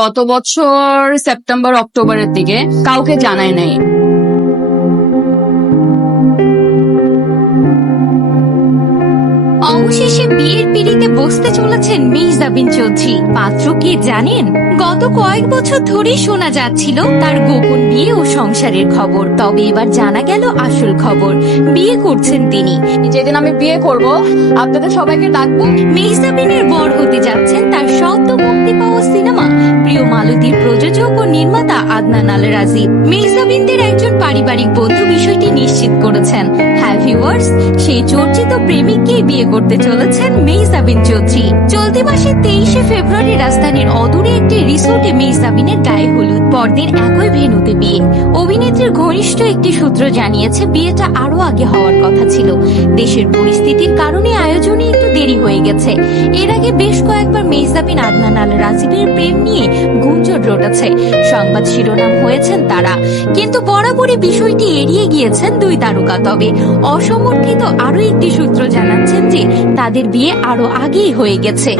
গত বছর সেপ্টেম্বর অক্টোবরের দিকে, কাউকে জানাই নাই। অবশেষে বিয়ের পিঁড়িতে বসতে চলেছেন মেহজাবিন চৌধুরী। পাত্র কে জানেন? গত কয়েক বছর ধরে শোনা যাচ্ছিল তার গোপন বিয়ে ও সংসারের খবর, তবে এবার জানা গেল আসল খবর। বিয়ে করছেন তিনি। যেদিন আমি বিয়ে করব আপনাদের সবাইকে ডাকবো। মেহজাবিনের বর হতে যাচ্ছেন তার সদ্য মুক্তি পাওয়া সিনেমা প্রিয় মালতীর প্রযোজক ও নির্মাতা আদনান আল রাজি। মেহজাবিনদের একজন পারিবারিক বন্ধু বিষয়টি নিশ্চিত করেছেন। হ্যাঁ ভিউয়ার্স, সেই চর্চিত প্রেমিককেই বিয়ে করতে চলেছেন মেহজাবিন চৌধুরী। চলতি মাসের 23শে ফেব্রুয়ারি রাজধানীর অদূরে একটি রিসোর্টে মেহজাবিনের গায়ে হলুদ, পরদিন একই ভেন্যুতে বিয়ে। অভিনেত্রীর ঘনিষ্ঠ একটি সূত্র জানিয়েছে বিয়েটা আরো আগে হওয়ার কথা ছিল। দেশের পরিস্থিতির কারণে আয়োজনে একটু দেরি হয়ে গেছে। এর আগে বেশ কয়েকবার মেহজাবিন আদনান আল রাজিবের প্রেম নিয়ে গুঞ্জন রটেছে, সংবাদ শিরোনাম হয়েছেন তারা, কিন্তু বরাবরই বিষয়টি এড়িয়ে গিয়েছেন দুই তারকা। তবে অসমর্থিত আরো একটি সূত্র জানাচ্ছেন যে তাদের বিয়ে আরো আগেই হয়ে গেছে।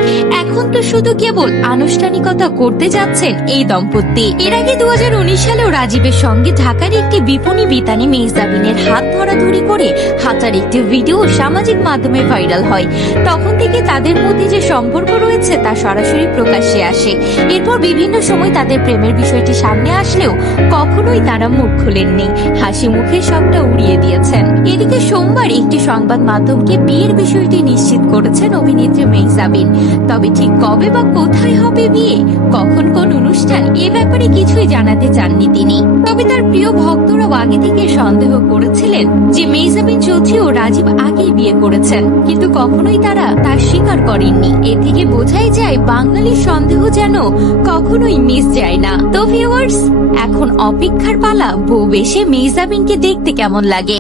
এখন তো শুধু কেবল আনুষ্ঠানিকতা করতে যাচ্ছেন এই দম্পতি। এর আগে 2019 সালেও রাজীবের সঙ্গে ঢাকার একটি বিপণী বিতানে মেহজাবিনের হাত ধরাধরি করে হাঁটার একটি ভিডিও সামাজিক মাধ্যমে ভাইরাল হয়। তখন থেকে তাদের মধ্যে যে সম্পর্ক রয়েছে তা সরাসরি প্রকাশ্যে আসে। এরপর বিভিন্ন সময় তাদের প্রেমের বিষয়টি সামনে আসলেও কখনোই তারা মুখ খুলেননি, হাসি মুখে সবটা উড়িয়ে দিয়েছেন। এদিকে সোমবার একটি সংবাদ মাধ্যমকে বিয়ের বিষয়টি নিশ্চিত করেছেন অভিনেত্রী মেহজাবিন। তবে ঠিক কবে বা কোথায় হবে বিয়ে, কখন কোন অনুষ্ঠান, এ ব্যাপারে কিছুই জানাতে চাননি তিনি। তবে তার প্রিয় ভক্তরাও আগে থেকে সন্দেহ করেছিলেন যে মেহজাবিন চৌধুরী ও রাজীব আগেই বিয়ে করেছেন, কিন্তু কখনোই তারা তা স্বীকার করেননি। এ থেকে বোঝাই যায় বাঙালির সন্দেহ যেন কখনোই মিস যায় না। তো ভিউয়ার্স, এখন অপেক্ষার পালা বউ বেশে মেহজাবিনকে দেখতে কেমন লাগে।